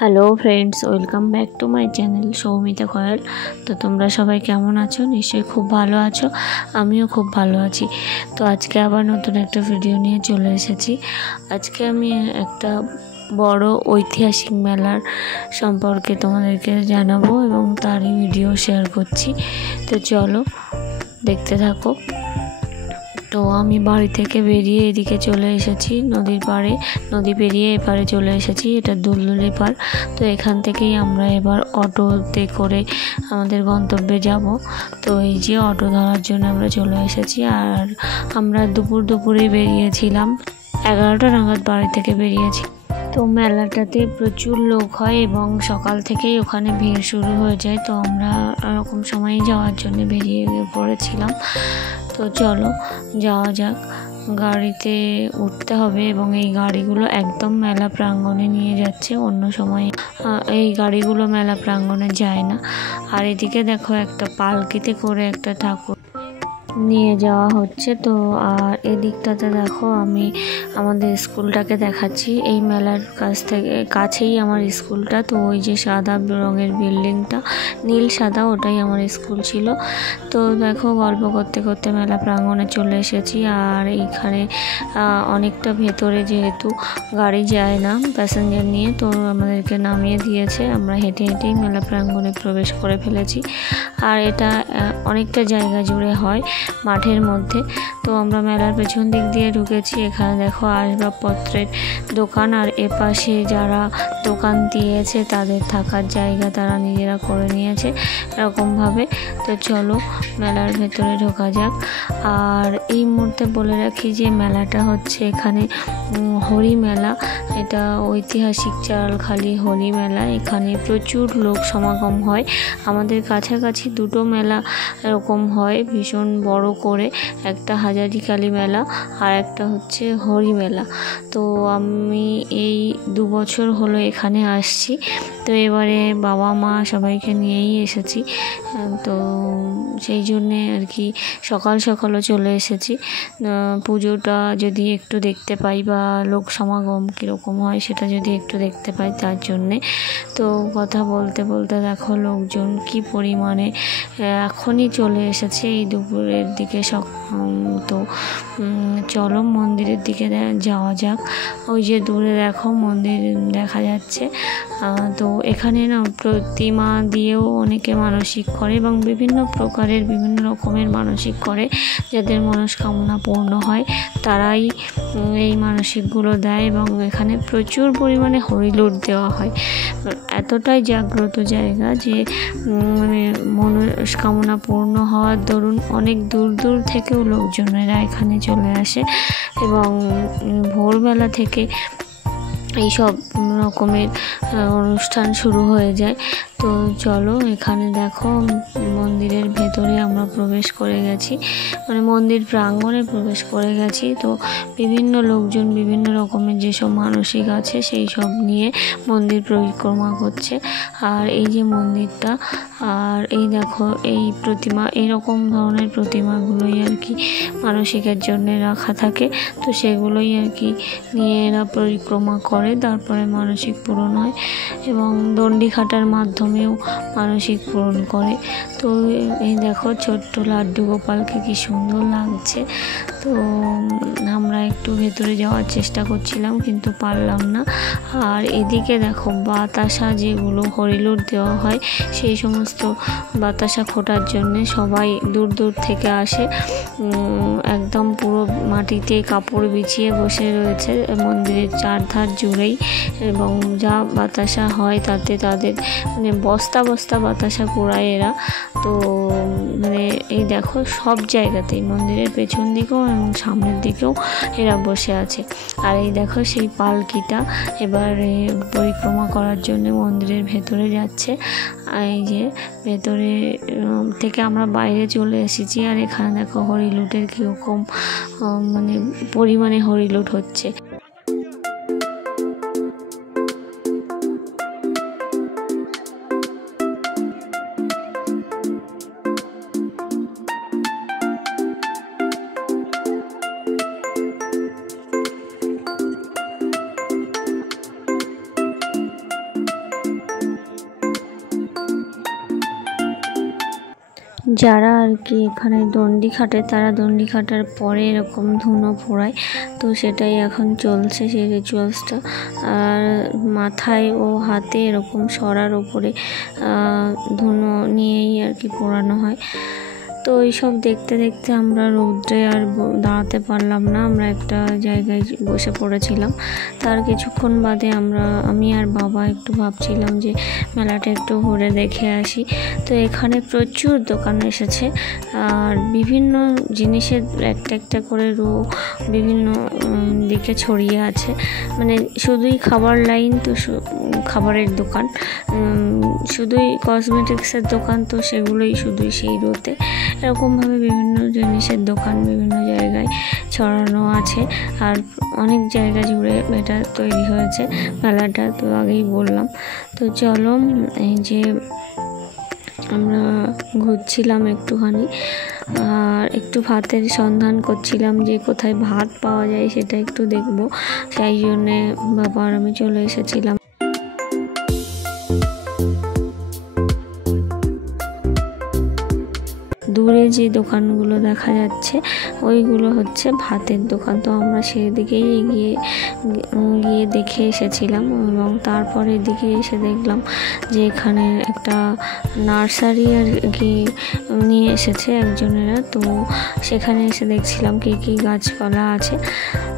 Hello friends, welcome back to my channel Soumita Kayal. তো তোমরা সবাই কেমন আছো? নিশ্চয়ই খুব ভালো আছো, আমিও খুব ভালো আছি। তো আজকে আবার নতুন একটা ভিডিও নিয়ে চলে এসেছি। আজকে আমি একটা বড় ঐতিহাসিক মেলার সম্পর্কে তোমাদেরকে জানাবো এবং তারই ভিডিও শেয়ার করছি। তো চলো দেখতে থাকো। তো আমি বাড়ি থেকে বেরিয়ে এদিকে চলে এসেছি নদীর পাড়ে, নদী পেরিয়ে এপারে চলে এসেছি। এটা দুলদুলি পাড়। তো এখান থেকেই আমরা এবার অটোতে করে আমাদের গন্তব্যে যাব। তো এই যে অটো ধরার জন্য আমরা চলে এসেছি। আর আমরা দুপুরে বেরিয়েছিলাম, 11টা নাগাদ বাড়ি থেকে বেরিয়েছি। তো মেলাটাতে প্রচুর লোক হয় এবং সকাল থেকেই ওখানে ভিড় শুরু হয়ে যায়। তো আমরা এরকম সময়ই যাওয়ার জন্য বেরিয়ে পড়েছিলাম। তো চলো যাওয়া যাক। গাড়িতে উঠতে হবে এবং এই গাড়িগুলো একদম মেলা প্রাঙ্গণে নিয়ে যাচ্ছে। অন্য সময় এই গাড়িগুলো মেলা প্রাঙ্গণে যায় না। আর এদিকে দেখো একটা পালকিতে করে একটা ঠাকুর নিয়ে যাওয়া হচ্ছে। তো আর এদিকটাতে দেখো আমি আমাদের স্কুলটাকে দেখাচ্ছি। এই মেলার কাছেই আমার স্কুলটা। তো ওই যে সাদা রঙের বিল্ডিংটা, নীল সাদা, ওটাই আমার স্কুল ছিল। তো দেখো গল্প করতে করতে মেলা প্রাঙ্গণে চলে এসেছি। আর এইখানে অনেকটা ভেতরে, যেহেতু গাড়ি যায় না প্যাসেঞ্জার নিয়ে, তো আমাদেরকে নামিয়ে দিয়েছে। আমরা হেঁটে হেঁটেই মেলা প্রাঙ্গণে প্রবেশ করে ফেলেছি। আর এটা অনেকটা জায়গা জুড়ে হয়, মাঠের মধ্যে। তো আমরা মেলার পেছন দিক দিয়ে ঢুকেছি। এখানে দেখো আসবাবপত্রের দোকান, আর এপাশে যারা দোকান দিয়েছে তাদের থাকার জায়গা তারা নিজেরা করে নিয়েছে এরকমভাবে। তো চলো মেলার ভেতরে ঢোকা যাক। আর এই মুহূর্তে বলে রাখি যে মেলাটা হচ্ছে এখানে হরি মেলা। এটা ঐতিহাসিক চালখালি হরি মেলা। এখানে প্রচুর লোক সমাগম হয়। আমাদের কাছাকাছি দুটো মেলা এরকম হয় ভীষণ বড় করে, একটা হাজারি কালী মেলা আর একটা হচ্ছে হরি মেলা। তো আমি এই 2 বছর হলো এখানে আসছি। তো এবারে বাবা মা সবাইকে নিয়েই এসেছি। তো সেই জন্যে আর কি সকালও চলে এসেছি। পুজোটা যদি একটু দেখতে পাই বা লোক সমাগম কীরকম হয় সেটা যদি একটু দেখতে পাই তার জন্যে। তো কথা বলতে বলতে দেখো লোকজন কি পরিমাণে এখনই চলে এসেছে এই দুপুরের দিকে। তো চলো মন্দিরের দিকে যাওয়া যাক। ওই যে দূরে দেখো মন্দির দেখা যাচ্ছে। তো এখানে না প্রতিমা দিয়েও অনেকে মানসিক করে এবং বিভিন্ন প্রকারের বিভিন্ন রকমের মানসিক করে। যাদের মনস্কামনা পূর্ণ হয় তারাই এই মানসিকগুলো দেয় এবং এখানে প্রচুর পরিমাণে হরিলুট দেওয়া হয়। এতটাই জাগ্রত জায়গা যে মানে মনস্কামনা পূর্ণ হওয়ার দরুন অনেক দূর দূর থেকেও লোকজনেরা এখানে চলে আসে এবং ভোরবেলা থেকে এই সব রকমের অনুষ্ঠান শুরু হয়ে যায়। তো চলো এখানে দেখো মন্দিরের ভেতরে আমরা প্রবেশ করে গেছি, মানে মন্দির প্রাঙ্গণে প্রবেশ করে গেছি। তো বিভিন্ন লোকজন বিভিন্ন রকমের যেসব মানসিক আছে সেই সব নিয়ে মন্দির পরিক্রমা করছে। আর এই যে মন্দিরটা, আর এই দেখো এই প্রতিমা, এইরকম ধরনের প্রতিমাগুলোই আর কি মানসিকের জন্য রাখা থাকে। তো সেগুলোই আর কি নিয়ে এরা পরিক্রমা করে, তারপরে মানসিক পূরণ হয় এবং দণ্ডি খাটার মাধ্যমেও মানসিক পূরণ করে। তো এই দেখো ছোট্ট লাড্ডু গোপালকে কি সুন্দর লাগছে। তো আমরা একটু ভেতরে যাওয়ার চেষ্টা করছিলাম কিন্তু পারলাম না। আর এদিকে দেখো বাতাসা, যেগুলো হরিলুট দেওয়া হয়, সেই সমস্ত বাতাসা খোটার জন্যে সবাই দূর দূর থেকে আসে। একদম পুরো মাটিতে কাপড় বিছিয়ে বসে রয়েছে মন্দিরের চারধার জুড়েই এবং যা বাতাসা হয় তাতে তাদের মানে বস্তা বস্তা বাতাসা কুড়ায় এরা। তো মানে এই দেখো সব জায়গাতেই মন্দিরের পেছন দিকেও এবং সামনের দিকেও এরা বসে আছে। আর এই দেখো সেই পালকিটা এবার পরিক্রমা করার জন্য মন্দিরের ভেতরে যাচ্ছে। এই যে ভেতরে থেকে আমরা বাইরে চলে এসেছি। আর এখানে দেখো হরিলুটের কীরকম মানে পরিমাণে হরিলুট হচ্ছে। যারা আর কি এখানে দণ্ডি খাটে তারা দণ্ডি খাটার পরে এরকম ধুনো ফোড়ায়, তো সেটাই এখন চলছে সেই রিচুয়ালসটা। আর মাথায় ও হাতে এরকম সরার ওপরে ধুনো নিয়েই আর কি পোড়ানো হয়। তো এইসব দেখতে দেখতে আমরা রৌদ্রে আর দাঁড়াতে পারলাম না, আমরা একটা জায়গায় বসে পড়েছিলাম। তার কিছুক্ষণ বাদে আমি আর বাবা একটু ভাবছিলাম যে মেলাটা একটু ঘুরে দেখে আসি। তো এখানে প্রচুর দোকান এসেছে আর বিভিন্ন জিনিসের একটা একটা করে বিভিন্ন দিকে ছড়িয়ে আছে, মানে শুধুই খাবার লাইন, তো খাবারের দোকান, শুধুই কসমেটিক্সের দোকান, তো সেগুলোই শুধুই সেই রোতে এরকমভাবে বিভিন্ন জিনিসের দোকান বিভিন্ন জায়গায় ছড়ানো আছে। আর অনেক জায়গা জুড়ে এটা তৈরি হয়েছে মেলাটা, তো আগেই বললাম। তো চলো, এই যে আমরা ঘুরছিলাম একটুখানি আর একটু ভাতের সন্ধান করছিলাম যে কোথায় ভাত পাওয়া যায় সেটা একটু দেখবো, সেই জন্যে বাবা আর আমি চলে এসেছিলাম। দূরে যে দোকানগুলো দেখা যাচ্ছে ওইগুলো হচ্ছে ভাতের দোকান, তো আমরা সেদিকেই গিয়ে দেখে এসেছিলাম। এবং তারপরে এদিকে এসে দেখলাম যে এখানে একটা নার্সারি আর কি নিয়ে এসেছে একজনেরা, তো সেখানে এসে দেখছিলাম কী কী গাছপালা আছে।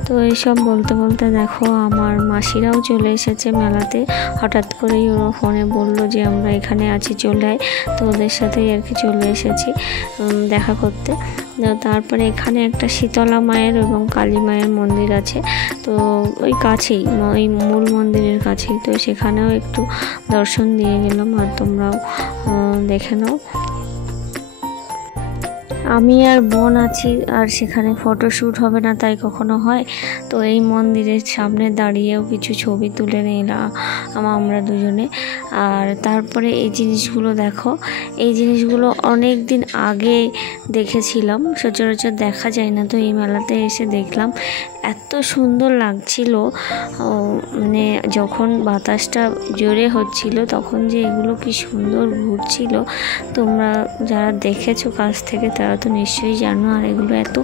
তো এইসব বলতে বলতে দেখো আমার মাসিরাও চলে এসেছে মেলাতে। হঠাৎ করেই ওরা ফোনে বললো যে আমরা এখানে আছি, চলে আয়। তো ওদের সাথেই আর কি চলে এসেছি দেখা করতে। তারপরে এখানে একটা শীতলা মায়ের এবং কালী মায়ের মন্দির আছে, তো ওই কাছেই, ওই মূল মন্দিরের কাছেই, তো সেখানেও একটু দর্শন দিয়ে গেলাম। আর তোমরাও দেখে নাও। আমি আর বোন আছি, আর সেখানে ফটোশ্যুট হবে না তাই কখনো হয়, তো এই মন্দিরের সামনে দাঁড়িয়েও কিছু ছবি তুলে নিলাম আমরা দুজনে। আর তারপরে এই জিনিসগুলো দেখো, এই জিনিসগুলো অনেক দিন আগে দেখেছিলাম, সচরাচর দেখা যায় না, তো এই মেলাতে এসে দেখলাম এত সুন্দর লাগছিল। মানে যখন বাতাসটা জোরে হচ্ছিল তখন যে এগুলো কি সুন্দর ঘুরছিল, তোমরা যারা দেখেছো কাছ থেকে তারা তো নিশ্চয়ই জানো। আর এগুলো এত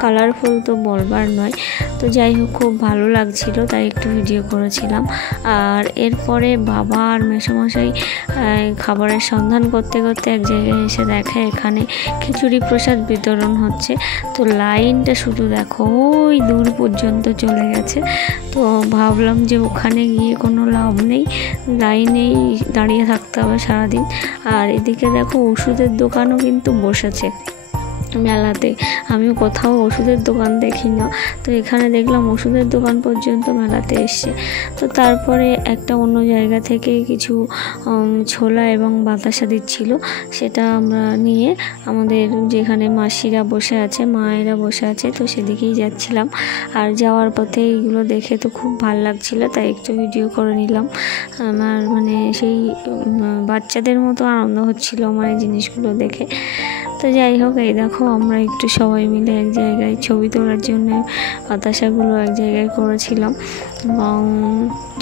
কালারফুল তো বলবার নয়। তো যাই হোক, খুব ভালো লাগছিল তাই একটু ভিডিও করেছিলাম। আর এরপরে বাবা আর মেসোমশাই খাবারের সন্ধান করতে করতে এক জায়গায় এসে দেখে এখানে খিচুড়ি প্রসাদ বিতরণ হচ্ছে। তো লাইনটা শুধু দেখো ওই দূর পর্যন্ত চলে গেছে। তো ভাবলাম যে ওখানে গিয়ে কোনো লাভ নেই, লাইনেই দাঁড়িয়ে থাকতে হবে সারাদিন। আর এদিকে দেখো ওষুধের দোকানও কিন্তু বসেছে মেলাতে। আমিও কোথাও ওষুধের দোকান দেখি না, তো এখানে দেখলাম ওষুধের দোকান পর্যন্ত মেলাতে এসছে। তো তারপরে একটা অন্য জায়গা থেকে কিছু ছোলা এবং বাতাসা দিচ্ছিল, সেটা আমরা নিয়ে আমাদের যেখানে মাসিরা বসে আছে, মায়েরা বসে আছে, তো সেদিকেই যাচ্ছিলাম। আর যাওয়ার পথে এইগুলো দেখে তো খুব ভালো লাগছিলো, তাই একটু ভিডিও করে নিলাম। আমার মানে সেই বাচ্চাদের মতো আনন্দ হচ্ছিলো আমার এই জিনিসগুলো দেখে। তো যাই হোক, এই দেখো আমরা একটু সবাই মিলে এক জায়গায় ছবি তোলার জন্য বাতাসাগুলো এক জায়গায় করেছিলাম এবং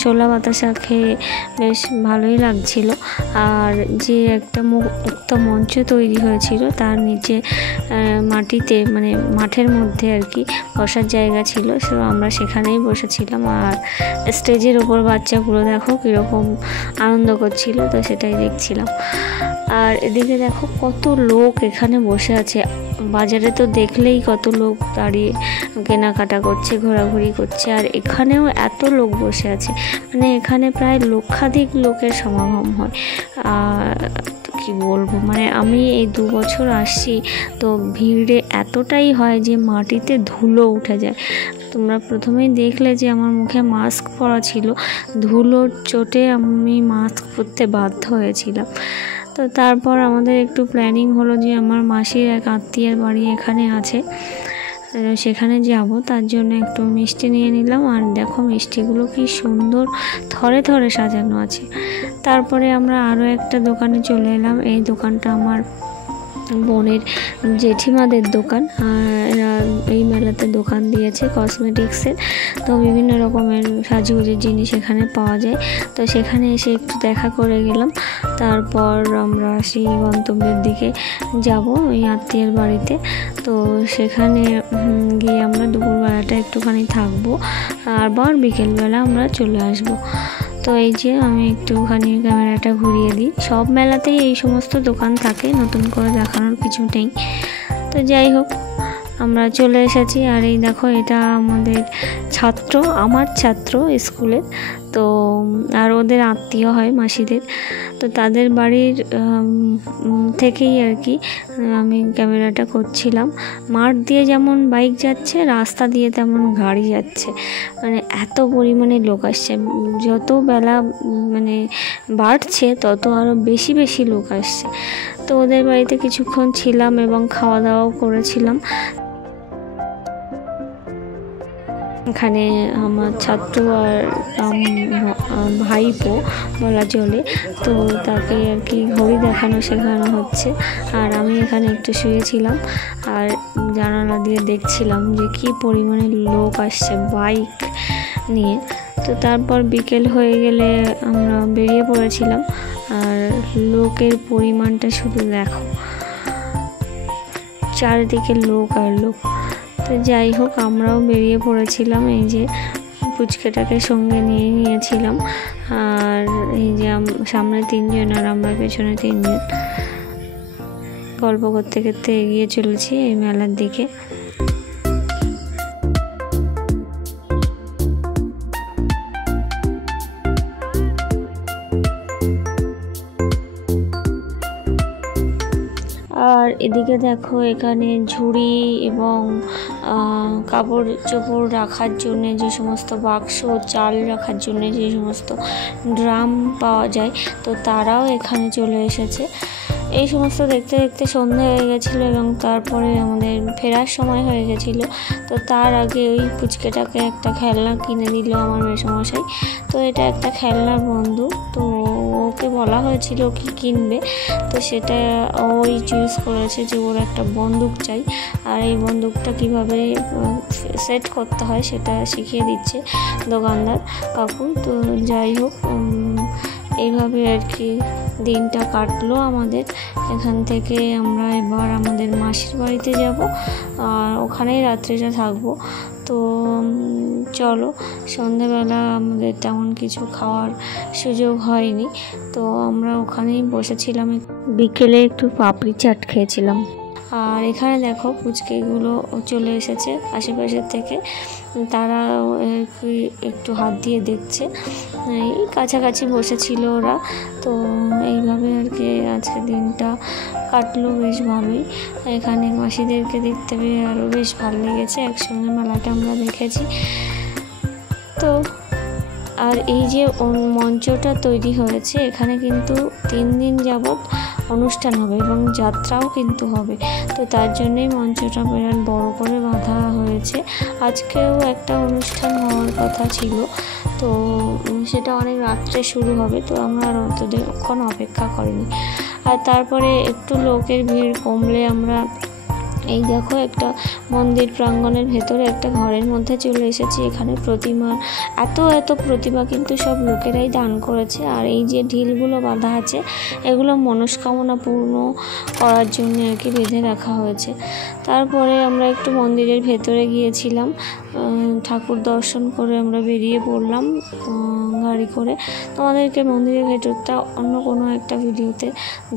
ছোলা বাতাসা খেয়ে বেশ ভালোই লাগছিল। আর যে একটা মুক্ত মঞ্চ তৈরি হয়েছিল তার নিচে মাটিতে, মানে মাঠের মধ্যে আর কি বসার জায়গা ছিল, সো আমরা সেখানেই বসেছিলাম। আর স্টেজের ওপর বাচ্চাগুলো দেখো কীরকম আনন্দ করছিল, তো সেটাই দেখছিলাম। আর এদিকে দেখো কত লোক এখানে বসে আছে। বাজারে তো দেখলেই কত লোক দাঁড়িয়ে কেনাকাটা করছে, ঘোরাঘুরি করছে, আর এখানেও এত লোক বসে আছে, মানে এখানে প্রায় লক্ষাধিক লোকের সমাগম হয়। আর কি বলবো, মানে আমি এই 2 বছর আসছি, তো ভিড়ে এতটাই হয় যে মাটিতে ধুলো উঠে যায়। তোমরা প্রথমেই দেখলে যে আমার মুখে মাস্ক পরা ছিল, ধুলোর চোটে আমি মাস্ক পরতে বাধ্য হয়েছিলাম। তো তারপর আমাদের একটু প্ল্যানিং হলো যে আমার মাসির এক আত্মীয়ের বাড়ি এখানে আছে, সেখানে যাব, তার জন্য একটু মিষ্টি নিয়ে নিলাম। আর দেখো মিষ্টিগুলো কি সুন্দর থরে থরে সাজানো আছে। তারপরে আমরা আরও একটা দোকানে চলে এলাম। এই দোকানটা আমার বোনের জেঠিমাদের দোকান। আর এই মেলাতে দোকান দিয়েছে কসমেটিক্সের, তো বিভিন্ন রকমের সাজগোজের জিনিস এখানে পাওয়া যায়। তো সেখানে এসে একটু দেখা করে গেলাম। তারপর আমরা সেই গন্তব্যের দিকে যাব, ওই আত্মীয়ের বাড়িতে। তো সেখানে গিয়ে আমরা দুপুরবেলাটা একটুখানি থাকবো, আবার বিকেলবেলা আমরা চলে আসবো। তো এই যে আমি একটুখানি ক্যামেরাটা ঘুরিয়ে দিই। সব মেলাতেই এই সমস্ত দোকান থাকে, নতুন করে দেখানোর কিছু নেই। তো যাই হোক, আমরা চলে এসেছি। আর এই দেখো, এটা আমাদের ছাত্র, আমার ছাত্র স্কুলের। তো আর ওদের আত্মীয় হয় মাসিদের। তো তাদের বাড়ির থেকেই আর কি আমি ক্যামেরাটা করছিলাম। মাঠ দিয়ে যেমন বাইক যাচ্ছে, রাস্তা দিয়ে তেমন গাড়ি যাচ্ছে, মানে এত পরিমাণে লোক আসছে। যত বেলা মানে বাড়ছে তত আরও বেশি বেশি লোক আসছে। তো ওদের বাড়িতে কিছুক্ষণ ছিলাম এবং খাওয়া দাওয়াও করেছিলাম। এখানে আমার ছাত্র আর ভাইপো বলা চলে, তো তাকে আর কি ঘড়ি দেখানো শেখানো হচ্ছে। আর আমি এখানে একটু শুয়েছিলাম আর জানালা দিয়ে দেখছিলাম যে কি পরিমাণে লোক আসছে বাইক নিয়ে। তো তারপর বিকেল হয়ে গেলে আমরা বেরিয়ে পড়েছিলাম। আর লোকের পরিমাণটা শুধু দেখো, চারিদিকে লোক আর লোক। তো যাই হোক, আমরাও বেরিয়ে পড়েছিলাম। এই যে পুচকেটাকে সঙ্গে নিয়ে নিয়েছিলাম। আর এই যে সামনে 3 জন আর আমরা পেছনে 3 জন গল্প করতে করতে এগিয়ে চলেছি এই মেলার দিকে। আর এদিকে দেখো, এখানে ঝুড়ি এবং কাপড় চোপড় রাখার জন্য যে সমস্ত বাক্স, চাল রাখার জন্য যে সমস্ত ড্রাম পাওয়া যায়, তো তারাও এখানে চলে এসেছে। এই সমস্ত দেখতে দেখতে সন্ধে হয়ে গেছিলো এবং তারপরে আমাদের ফেরার সময় হয়ে গেছিলো। তো তার আগে ওই পুচকেটাকে একটা খেলনা কিনে দিল আমার মেসোমশাই। তো এটা একটা খেলনার বন্দুক। তো ওকে বলা হয়েছিল কি কিনবে, তো সেটা ওই চুজ করেছে যে ওর একটা বন্দুক চাই। আর এই বন্দুকটা কিভাবে সেট করতে হয় সেটা শিখিয়ে দিচ্ছে দোকানদার কাকু। তো যাই হোক, এইভাবে আর কি দিনটা কাটলো আমাদের। এখান থেকে আমরা এবার আমাদের মাসির বাড়িতে যাব আর ওখানেই রাত্রিটা থাকবো। তো চলো, সন্ধেবেলা আমাদের তেমন কিছু খাওয়ার সুযোগ হয়নি, তো আমরা ওখানেই বসেছিলাম। বিকেলে একটু পাপড়ি চাট খেয়েছিলাম। আর এখানে দেখো, পুচকেগুলো চলে এসেছে আশেপাশের থেকে। তারা একটু হাত দিয়ে দেখছে, এই কাছাকাছি বসেছিল ওরা। তো এইভাবে আর কি আজকে দিনটা কাটলো বেশ ভালোই। এখানে মাসিদেরকে দেখতে পেয়ে আরও বেশ ভালো লেগেছে, একসঙ্গে মেলাটা আমরা দেখেছি। তো আর এই যে মঞ্চটা তৈরি হয়েছে, এখানে কিন্তু 3 দিন যাবৎ অনুষ্ঠান হবে এবং যাত্রাও কিন্তু হবে। তো তার জন্যই মঞ্চটা বিরাট বড় করে বাঁধা হয়েছে। আজকেও একটা অনুষ্ঠান হওয়ার কথা ছিল, তো সেটা অনেক রাত্রে শুরু হবে। তো আমরা আর অতক্ষণ অপেক্ষা করিনি। আর তারপরে একটু লোকের ভিড় কমলে আমরা এই দেখো, একটা মন্দির প্রাঙ্গণের ভেতরে একটা ঘরের মধ্যে চলে এসেছি। এখানে প্রতিমা, এত প্রতিমা কিন্তু সব লোকেরাই দান করেছে। আর এই যে ঢিলগুলো বাঁধা আছে, এগুলো মনস্কামনা পূর্ণ করার জন্য আর কি বেঁধে রাখা হয়েছে। তারপরে আমরা একটু মন্দিরের ভেতরে গিয়েছিলাম, ঠাকুর দর্শন করে আমরা বেরিয়ে পড়লাম গাড়ি করে। তোমাদেরকে মন্দিরের ভেতরটা অন্য কোনো একটা ভিডিওতে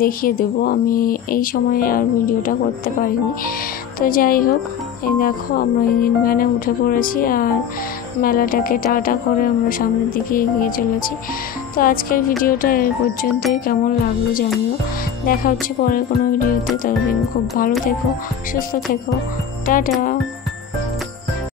দেখিয়ে দেবো, আমি এই সময়ে আর ভিডিওটা করতে পারিনি। তো যাই হোক, এই দেখো, আমরা ইঞ্জিন ভ্যানে উঠে পড়েছি আর মেলাটাকে টাটা করে আমরা সামনের দিকে এগিয়ে চলেছি। তো আজকের ভিডিওটা এই পর্যন্তই। কেমন লাগলো জানিও। দেখা হচ্ছে পরের কোনো ভিডিওতে। ততদিন খুব ভালো থেকো, সুস্থ থেকো। টাটা।